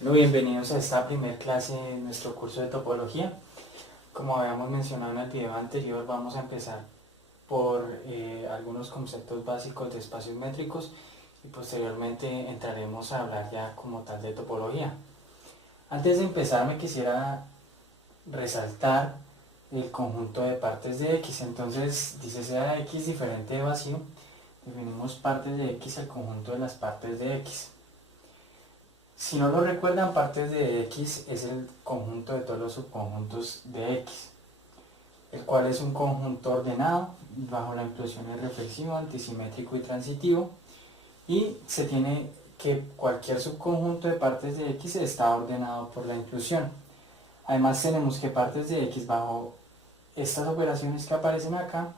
Bueno, bienvenidos a esta primer clase de nuestro curso de topología. Como habíamos mencionado en el video anterior, vamos a empezar por algunos conceptos básicos de espacios métricos y posteriormente entraremos a hablar ya como tal de topología. Antes de empezar me quisiera resaltar el conjunto de partes de X. Entonces dice sea X diferente de vacío, definimos partes de X al conjunto de las partes de X. Si no lo recuerdan, partes de X es el conjunto de todos los subconjuntos de X, el cual es un conjunto ordenado bajo la inclusión en reflexivo, antisimétrico y transitivo, y se tiene que cualquier subconjunto de partes de X está ordenado por la inclusión. Además tenemos que partes de X bajo estas operaciones que aparecen acá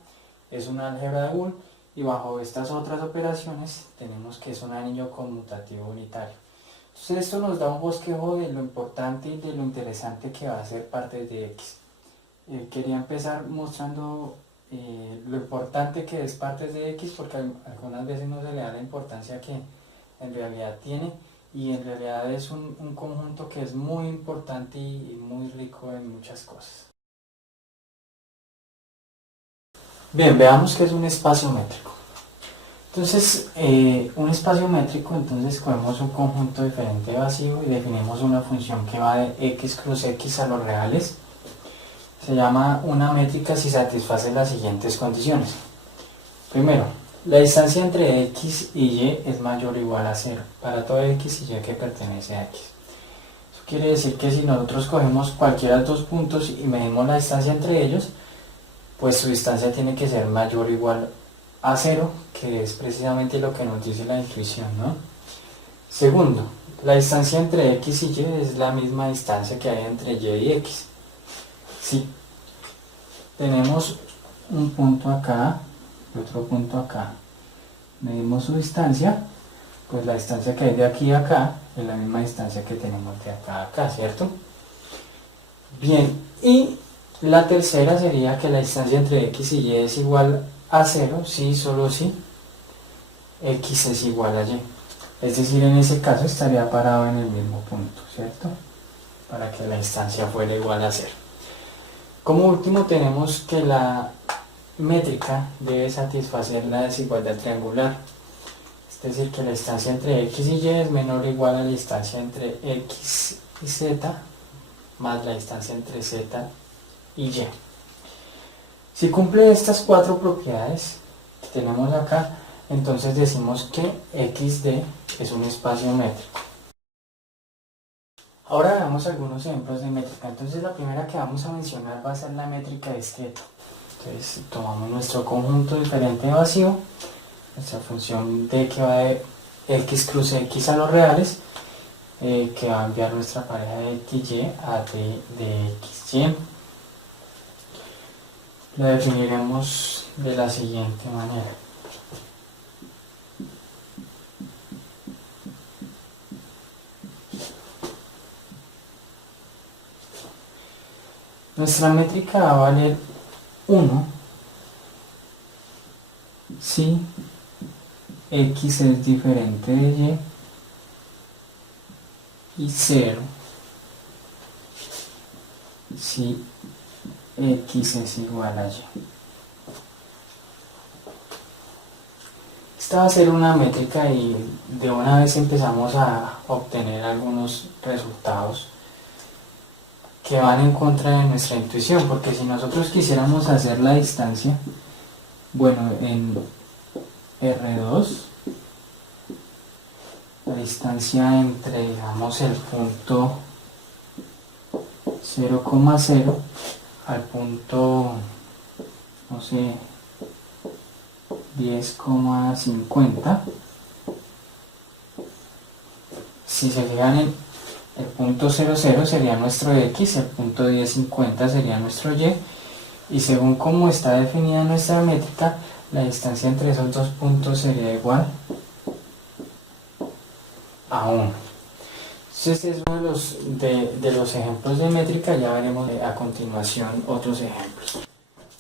es una álgebra de Boole, y bajo estas otras operaciones tenemos que es un anillo conmutativo unitario. Entonces esto nos da un bosquejo de lo importante y de lo interesante que va a ser partes de X. Quería empezar mostrando lo importante que es partes de X, porque algunas veces no se le da la importancia que en realidad tiene, y en realidad es un conjunto que es muy importante y muy rico en muchas cosas. Bien, veamos qué es un espacio métrico. Entonces, un espacio métrico, entonces cogemos un conjunto diferente vacío y definimos una función que va de x cruz x a los reales. Se llama una métrica si satisface las siguientes condiciones. Primero, la distancia entre x y y es mayor o igual a 0 para todo x y y que pertenece a x. Eso quiere decir que si nosotros cogemos cualquiera de los dos puntos y medimos la distancia entre ellos, pues su distancia tiene que ser mayor o igual a 0, que es precisamente lo que nos dice la intuición, ¿no? Segundo, la distancia entre x y y es la misma distancia que hay entre y y x. Si tenemos un punto acá y otro punto acá, medimos su distancia, pues la distancia que hay de aquí a acá es la misma distancia que tenemos de acá a acá, ¿cierto? Bien, y la tercera sería que la distancia entre x y y es igual a 0, sí, solo si x es igual a y. Es decir, en ese caso estaría parado en el mismo punto, ¿cierto? Para que la distancia fuera igual a 0. Como último tenemos que la métrica debe satisfacer la desigualdad triangular. Es decir, que la distancia entre x y y es menor o igual a la distancia entre x y z más la distancia entre z y y. Si cumple estas cuatro propiedades que tenemos acá, entonces decimos que XD es un espacio métrico. Ahora veamos algunos ejemplos de métrica. Entonces la primera que vamos a mencionar va a ser la métrica discreta. Entonces tomamos nuestro conjunto diferente vacío, nuestra función D que va de X cruz X a los reales, que va a enviar nuestra pareja de XY a D de XY. La definiremos de la siguiente manera. Nuestra métrica va a valer 1 si x es diferente de y 0 si x es igual a y. Esta va a ser una métrica y de una vez empezamos a obtener algunos resultados que van en contra de nuestra intuición, porque si nosotros quisiéramos hacer la distancia, bueno, en R2, la distancia entre, digamos, el punto 0,0 al punto, no sé, 10,50, si se fijan en el punto 00 sería nuestro x, el punto 10,50 sería nuestro y según como está definida nuestra métrica, la distancia entre esos dos puntos sería igual a 1. Entonces este es uno de los ejemplos de métrica. Ya veremos a continuación otros ejemplos.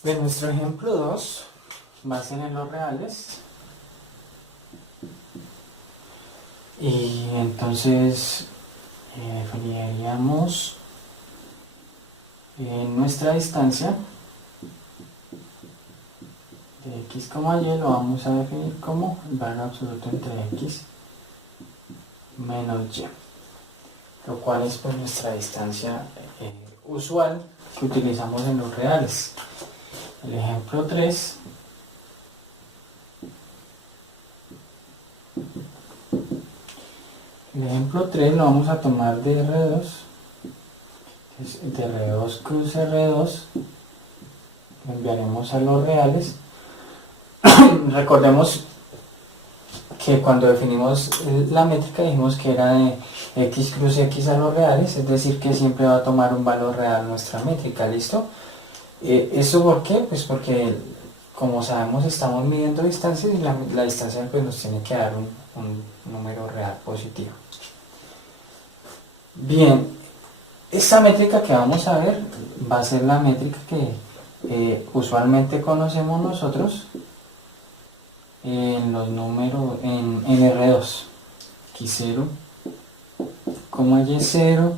De nuestro ejemplo 2 va a ser en los reales, y entonces definiríamos nuestra distancia de x, y lo vamos a definir como el valor absoluto entre x menos y, lo cual es pues nuestra distancia usual que utilizamos en los reales. El ejemplo 3 lo vamos a tomar de R2, de R2 cruz R2, lo enviaremos a los reales. Recordemos que cuando definimos la métrica dijimos que era de x cruz x a los reales, es decir que siempre va a tomar un valor real nuestra métrica, ¿listo? ¿Eso por qué? Pues porque como sabemos estamos midiendo distancias y la distancia pues nos tiene que dar un número real positivo. Bien, esta métrica que vamos a ver va a ser la métrica que usualmente conocemos nosotros en los números en R2, x0, y0,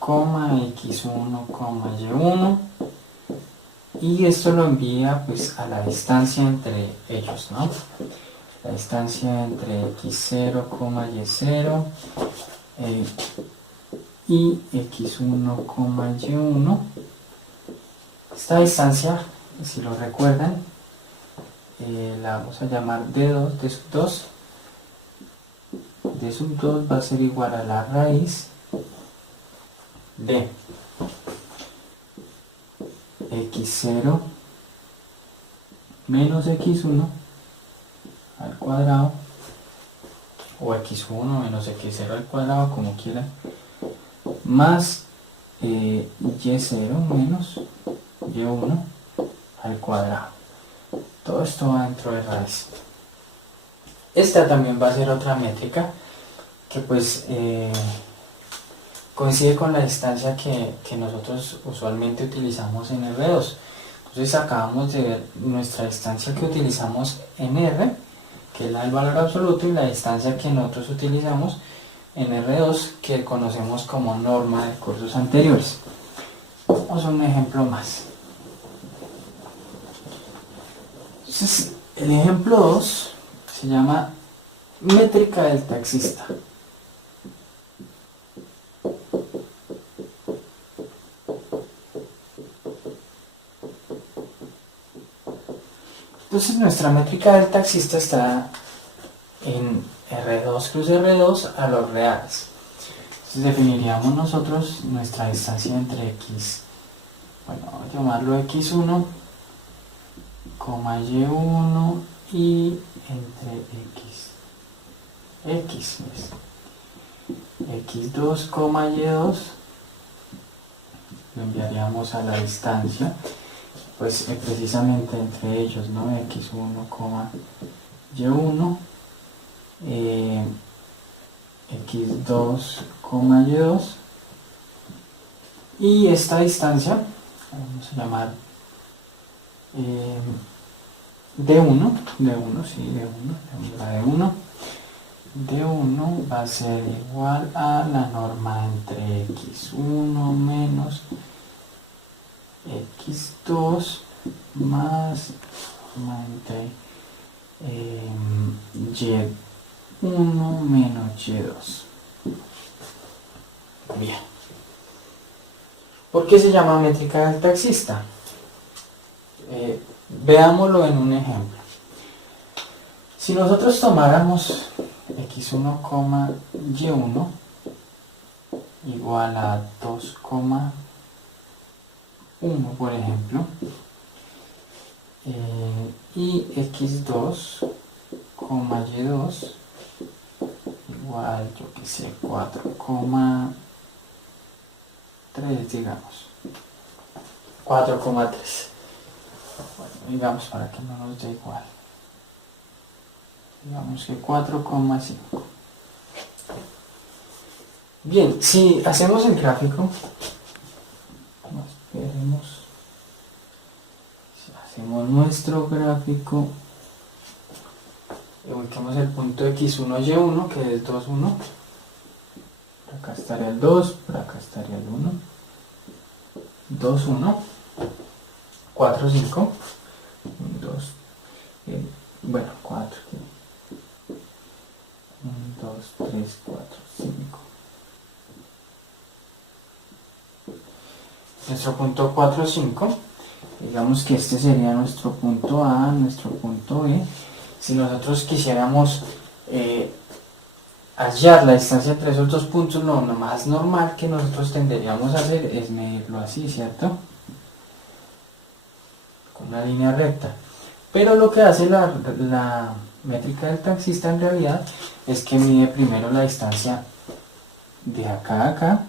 x1, y1, y esto lo envía pues a la distancia entre ellos, ¿no? La distancia entre x0, y0 y x1, y1. Esta distancia, si lo recuerdan, la vamos a llamar d2, d sub 2. d sub 2 va a ser igual a la raíz de x0 menos x1 al cuadrado, o x1 menos x0 al cuadrado, como quieran, más y0 menos y1 al cuadrado. Todo esto va dentro de raíz. Esta también va a ser otra métrica que pues coincide con la distancia que nosotros usualmente utilizamos en R2. Entonces acabamos de ver nuestra distancia que utilizamos en R, que es la del valor absoluto, y la distancia que nosotros utilizamos en R2, que conocemos como norma de cursos anteriores. Vamos a un ejemplo más. Entonces, el ejemplo 2 se llama métrica del taxista. Entonces nuestra métrica del taxista está en R2 cruz R2 a los reales. Entonces definiríamos nosotros nuestra distancia entre x, bueno, vamos a llamarlo x1, y1 y entre x x2, y2, lo enviaríamos a la distancia pues precisamente entre ellos, ¿no? x1, y1, x2, y2, y esta distancia vamos a llamar d1, d1 va a ser igual a la norma entre x1 menos x2 más norma entre y1 menos y2. Bien. ¿Por qué se llama métrica del taxista? Veámoslo en un ejemplo. Si nosotros tomáramos x1, y1 igual a 2, 1, por ejemplo, y x2, y2 igual, yo que sé, 4, 3, digamos, 4,3, bueno, digamos para que no nos dé igual, digamos que 4,5. Bien, si hacemos el gráfico, esperemos, si hacemos nuestro gráfico, ubiquemos el punto x1, y1, que es 2, 1. Por acá estaría el 2, por acá estaría el 1. 2, 1. 4, 5. 2. Bueno, 4. 1, 2, 3, 4, 5. Nuestro punto 4, 5. Digamos que este sería nuestro punto A, nuestro punto B. Si nosotros quisiéramos hallar la distancia entre esos dos puntos, lo más normal que nosotros tenderíamos a hacer es medirlo así, ¿cierto? Con una línea recta. Pero lo que hace la métrica del taxista en realidad es que mide primero la distancia de acá a acá,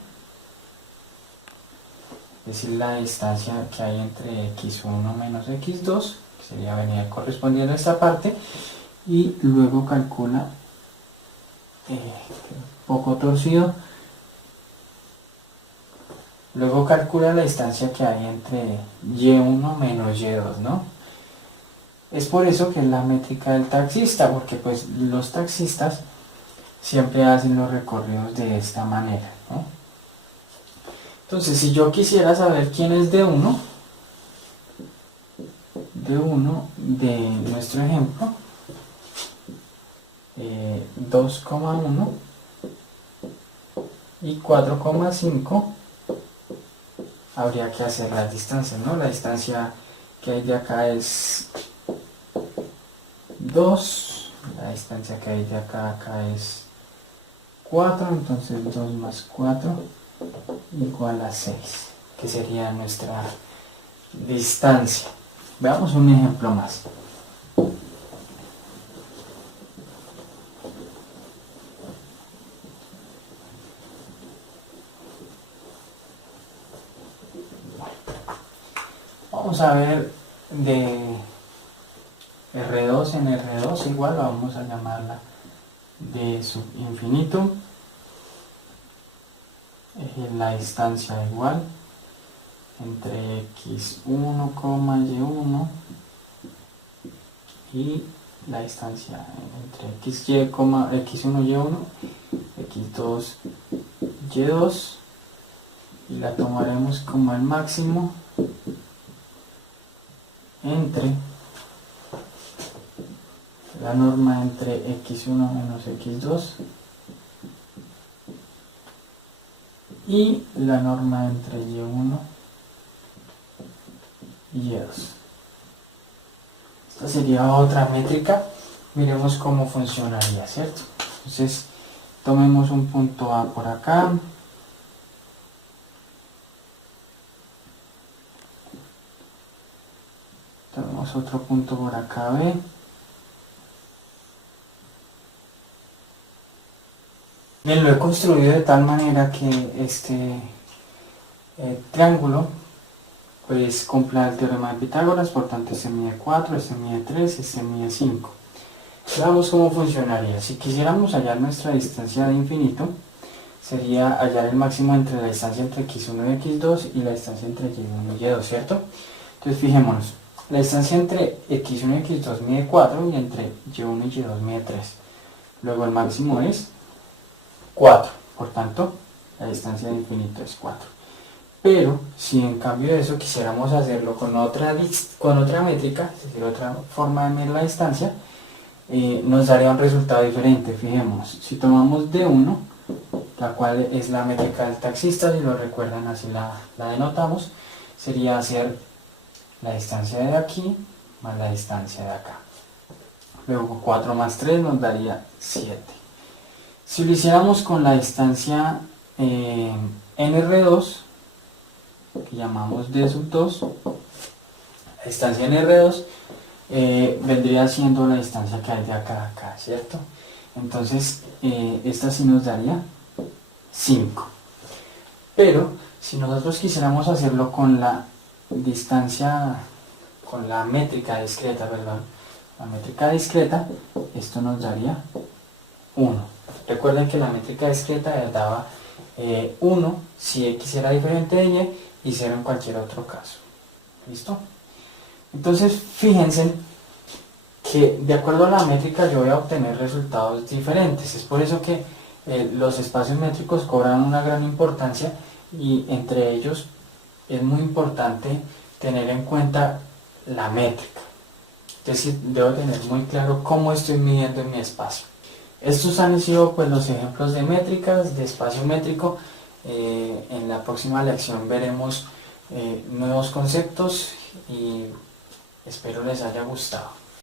es decir, la distancia que hay entre x1 menos x2, que sería venir correspondiendo a esta parte, y luego calcula, un poco torcido, luego calcula la distancia que hay entre y1 menos y2, ¿no? Es por eso que es la métrica del taxista, porque pues los taxistas siempre hacen los recorridos de esta manera, ¿no? Entonces, si yo quisiera saber quién es D1 de nuestro ejemplo, 2,1 y 4,5, habría que hacer las distancias, ¿no? La distancia que hay de acá es 2, la distancia que hay de acá a acá es 4, entonces 2 más 4 igual a 6, que sería nuestra distancia. Veamos un ejemplo más. Vamos a ver de R2 en R2 igual, vamos a llamarla de sub infinitum, la distancia igual entre x1, y1 y la distancia entre x1, y1, x2, y2, y la tomaremos como el máximo entre la norma entre x1 menos x2 y la norma entre y1 y y2. Esta sería otra métrica. Miremos cómo funcionaría, ¿cierto? Entonces, tomemos un punto A por acá. Tomemos otro punto por acá, B. Bien, lo he construido de tal manera que este triángulo pues cumpla el teorema de Pitágoras, por tanto este mide 4, este mide 3, este mide 5. Veamos cómo funcionaría. Si quisiéramos hallar nuestra distancia de infinito, sería hallar el máximo entre la distancia entre x1 y x2 y la distancia entre y1 y y2, ¿cierto? Entonces fijémonos, la distancia entre x1 y x2 mide 4 y entre y1 y y2 mide 3. Luego el máximo es 4, por tanto la distancia de infinito es 4. Pero si en cambio de eso quisiéramos hacerlo con otra métrica, es decir, otra forma de medir la distancia, nos daría un resultado diferente. Fijemos, si tomamos D1, la cual es la métrica del taxista, si lo recuerdan así la denotamos, sería hacer la distancia de aquí más la distancia de acá. Luego 4 más 3 nos daría 7. Si lo hiciéramos con la distancia NR2, que llamamos D sub 2, la distancia NR2 vendría siendo la distancia que hay de acá a acá, ¿cierto? Entonces, esta sí nos daría 5. Pero, si nosotros quisiéramos hacerlo con la distancia, con la métrica discreta, perdón, la métrica discreta, esto nos daría 1. Recuerden que la métrica discreta daba 1 si x era diferente de y 0 en cualquier otro caso. ¿Listo? Entonces, fíjense que de acuerdo a la métrica yo voy a obtener resultados diferentes. Es por eso que los espacios métricos cobran una gran importancia, y entre ellos es muy importante tener en cuenta la métrica. Es decir, debo tener muy claro cómo estoy midiendo en mi espacio. Estos han sido pues los ejemplos de métricas, de espacio métrico. En la próxima lección veremos nuevos conceptos y espero les haya gustado.